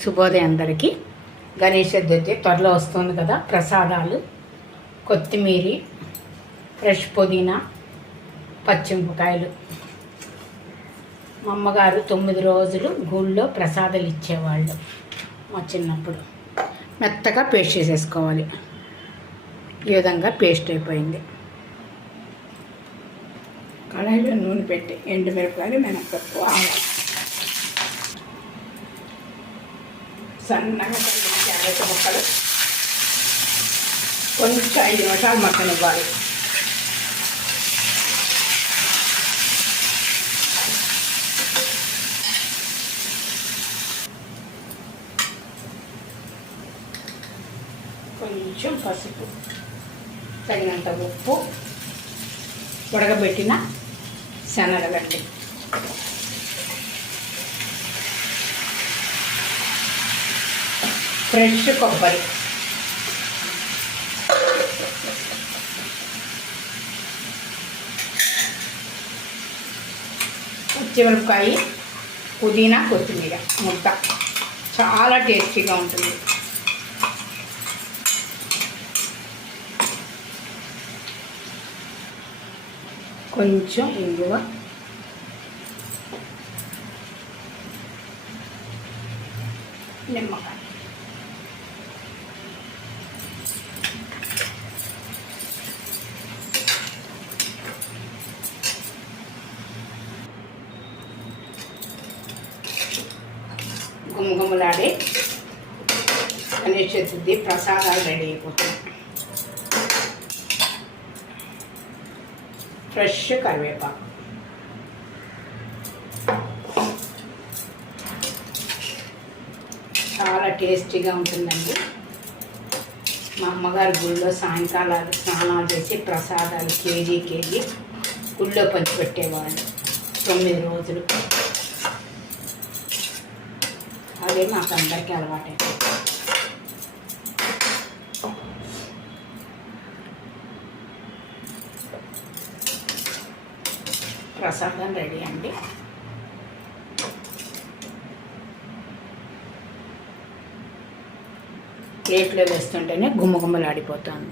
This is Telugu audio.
శుభోదయం అందరికీ. గణేష్ చతుర్థి త్వరలో వస్తుంది కదా. ప్రసాదాలు, కొత్తిమీర, ఫ్రెష్ పుదీనా, పచ్చిమిరపకాయలు. మా అమ్మగారు 9 రోజులు గుళ్ళో ప్రసాదాలు ఇచ్చేవాళ్ళు. మా చిన్నప్పుడు మెత్తగా పేస్ట్ చేసేసుకోవాలి. ఈ విధంగా పేస్ట్ అయిపోయింది. కడాయిలో నూనె పెట్టి ఎండుమిరపకాయలు, మినపప్పు, ఆవాలు సన్నగా క్యారెట్ ముక్కలు కొంచెం 5 నిమిషాలు మగ్గనివ్వాలి. కొంచెం పసుపు, తగినంత ఉప్పు, ఉడకబెట్టిన శనగగడ్డి, ఫ్రెష్ కొబ్బరి, పచ్చిమిరపకాయ, పుదీనా, కొత్తిమీర ముద్ద చాలా టేస్టీగా ఉంటుంది. కొంచెం ఇంగువ, నిమ్మకాయ, గుమగుమలాడే గణేష్ చతుర్థి ప్రసాదాలు రెడీ అయిపోతున్నాయి. ఫ్రెష్ కరివేపాకు, చాలా టేస్టీగా ఉంటుందండి. మా అమ్మగారు గుళ్ళో సాయంకాలాలు స్నానాలు చేసి ప్రసాదాలు కేజీ గుళ్ళో పంచిపెట్టేవాళ్ళు 9 రోజులు. అదే మాకు అందరికీ అలవాటే. ప్రసాదం రెడీ అండి. ప్లేట్లో వేస్తుంటేనే గుమ్మగుమ్మలాడిపోతాను.